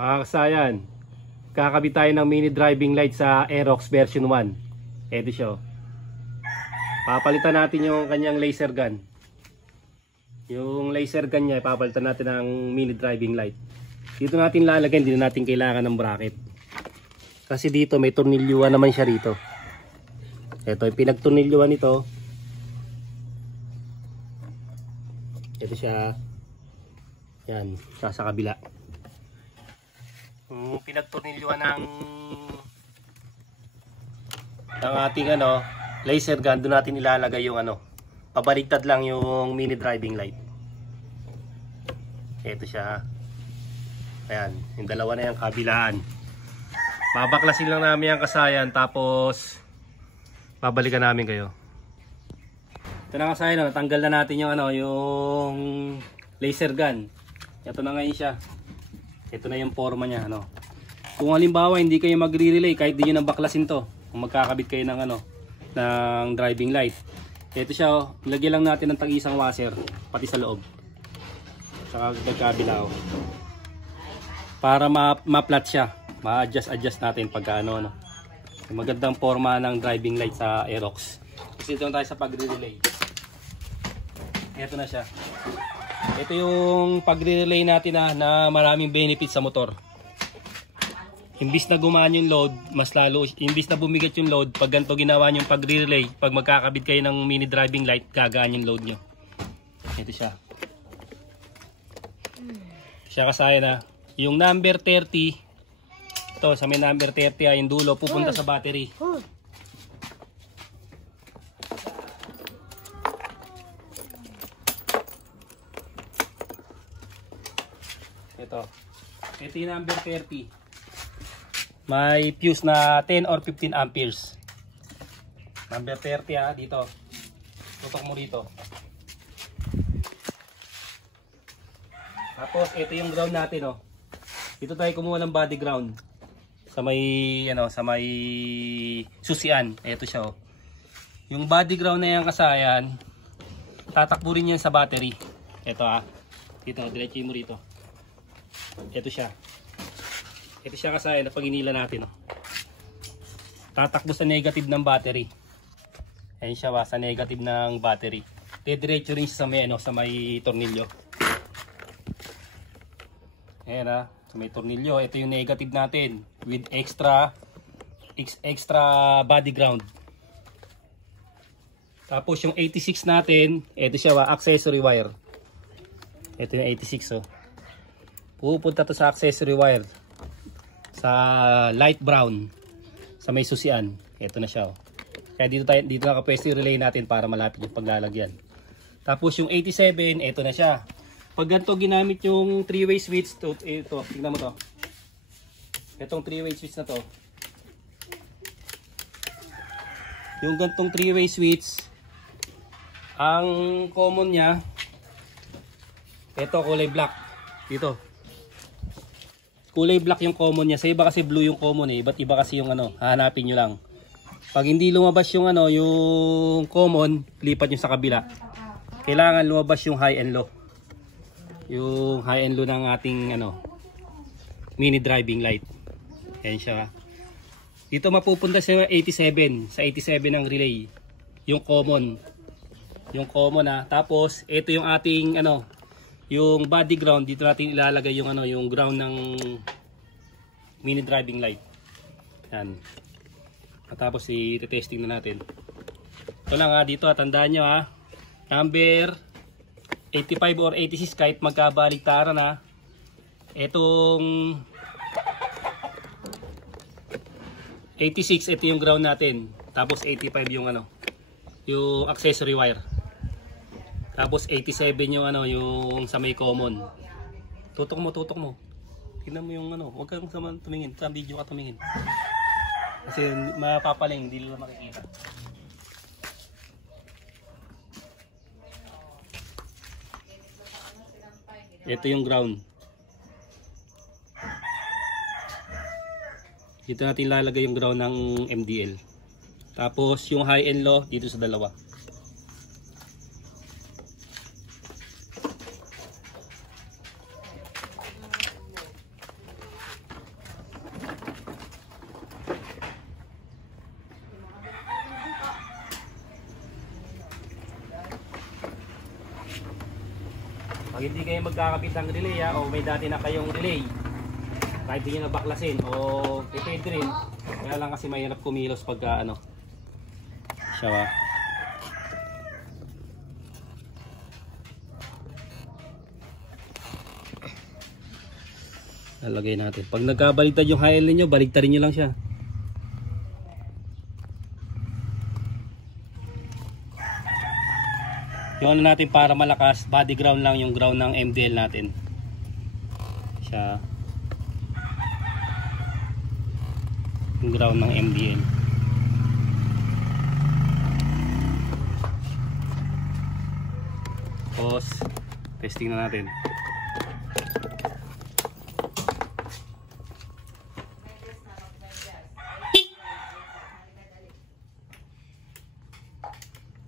Kasayan, kakabit tayo ng mini driving light sa Aerox version 1. Ito siya. Papalitan natin yung kanyang laser gun. Yung laser gun niya, papalitan natin ng mini driving light. Dito natin lalagyan, hindi na natin kailangan ng bracket. Kasi dito may tornilyuhan naman siya rito. Ito yung pinagtornilyuhan nito. Ito siya. Yan, sa kabila. Pinagtornilyuhan ng ating laser gun, doon natin ilalagay yung pabaligtad lang yung mini driving light. Ito siya. Ayan, yung dalawa na yung kabilaan. Babaklasin lang namin yung kasayan, tapos babalikan namin kayo. Ito na kasayan, natanggal na natin yung yung laser gun. Ito na ngayon siya. Ito na yung forma niya, Kung halimbawa hindi kayo magre-relay, kahit di nyo nang baklasin to, kung magkakabit kayo ng ng driving light. Ito siya, lagyan lang natin ng tag-isang washer pati sa loob. Saka kabila para ma-flat siya. Ma-adjust natin pagka magandang forma ng driving light sa Aerox. Kasi ito tayo sa pagre-relay. Ito na siya. Ito yung pagre-relay natin na maraming benefits sa motor. Imbis na gumaan yung load, mas lalo, imbis na bumigat yung load, pag ganito ginawa nyo yung pagre-relay, pag magkakabit kayo ng mini driving light, gagaan yung load nyo. Ito siya. Siya kasaya na. Yung number 30, ito sa may number 30 ay yung dulo, pupunta sa battery. Ito yung number 30. May fuse na 10 or 15 amperes. Number 30 dito. Tutok mo dito. Tapos ito yung ground natin Dito tayo kumuha ng body ground. Sa may sa may susian. Ito siya Yung body ground na yan kasayan, tatakbo rin yan sa battery. Ito Dito, diretso mo rito. Ito siya. Ito siya kasi na pag inila natin. Tatakbo sa negative ng battery. Ayan siya sa negative ng battery. Diretso rin siya sa may tornilyo. Ayan sa may tornilyo. Ito yung negative natin with extra body ground. Tapos yung 86 natin, ito siya accessory wire. Ito yung 86 Pupunta to sa accessory wire sa light brown sa may susian. Ito na siya Kaya dito nakapwesto yung relay natin para malapit yung paglalagyan. Tapos yung 87, ito na siya. Pag ganito ginamit yung 3-way switch, ito, tingnan mo to. Itong 3-way switch na to. Yung gantong 3-way switch, ang common niya, ito kulay black. Dito. Kulay black yung common niya. Sa iba kasi blue yung common Iba't iba kasi yung hahanapin nyo lang. Pag hindi lumabas yung yung common, lipat nyo sa kabila. Kailangan lumabas yung high and low. Yung high and low ng ating mini driving light. Ayan siya. Dito mapupunta sa 87. Sa 87 ng relay. Yung common. Yung common Tapos ito yung ating yung body ground, dito natin ilalagay yung yung ground ng mini driving light. Yan. At tapos i-testing na natin. Ito lang dito tandaan nyo number 85 or 86 kahit magkabaligtaran Itong 86 ito yung ground natin. Tapos 85 yung yung accessory wire. Tapos 87 yung yung sa may common. Tutok mo. Tingnan mo yung huwag kang tumingin. Sa video ka tumingin. Kasi mapapaling, hindi nila makikita. Ito yung ground. Dito natin lalagay yung ground ng MDL. Tapos yung high and low dito sa dalawa. Pag hindi kayo magkakapit ng relay o may dati na kayong relay, kahit hindi nyo nabaklasin o pwede rin, kaya lang kasi mahirap kumilos pagka ano siya ba. Lalagay natin. Pag nagkabaligtad yung hail ninyo, baligtarin nyo lang siya. Yung ano natin para malakas, body ground lang yung ground ng MDL natin. Siya. Yung ground ng MDL. Tapos, testing na natin.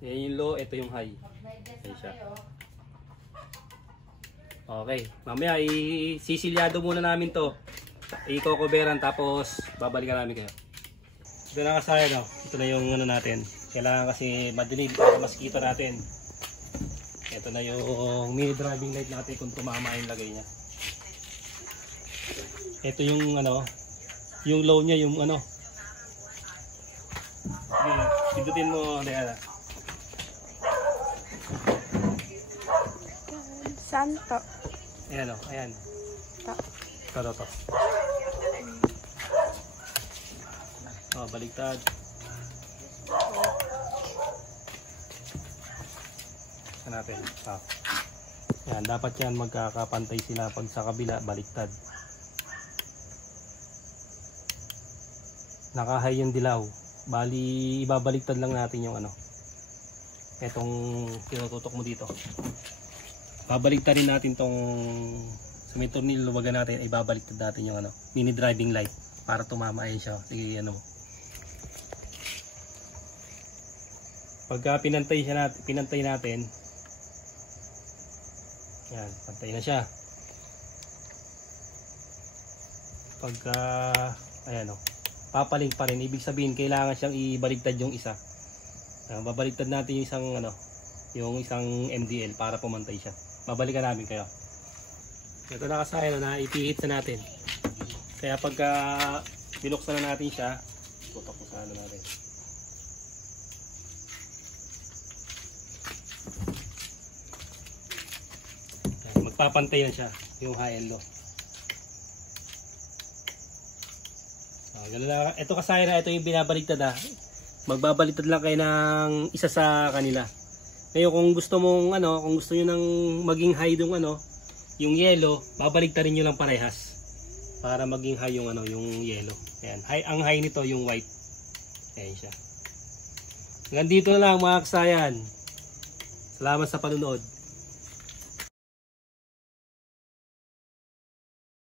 Yan yung low, ito yung high. Ayan siya. Okay, mamaya isisilyado muna namin to. I-cocoveran tapos babalikan namin kayo. Ito na kasaya, no? Ito na yung ano natin. Kailangan kasi madilim para mas kita natin. Ito na yung mini driving light natin kung tumama yung lagay niya. Ito yung ano, yung low niya, yung ano. Pindutin mo, Diana. Saan to? Ayan o, ayan. Ito. Oh, baligtad. Saan natin? Yan, dapat yan magkakapantay sila pag sa kabila, baligtad. Nakahay yung dilaw. Bali, ibabaligtad lang natin yung ano. Etong tinututok mo dito. Babaligtarin natin tong sa may tornilyo, luwagan natin, ay babaliktad natin yung ano, mini driving light para tumama. Ayun siya. Sige, ano. Pagka pinantay natin, yan, pantay na siya. Pagka ayan o, papaling pa rin, ibig sabihin kailangan siyang ibaligtad yung isa. Babaligtad natin yung isang ano, yung isang MDL para pumantay siya. Babalikan namin kayo. Ito na kasaya na ipihit na natin. Kaya pagka binuksan na natin siya, tutok ko sa ano natin. Magpapantay na siya yung HL. Ito kasaya na, ito yung binabaligtad ha. Magbabaligtad lang kayo ng isa sa kanila. Ngayon kung gusto mong ano, kung gusto niyo nang maging high yung ano, yung yellow, babaligtarin niyo lang parehas para maging high yung ano, yung yellow. Ayan, high, ang high nito yung white. Ayan siya. Hanggang dito na lang mga kasayan. Salamat sa panunood.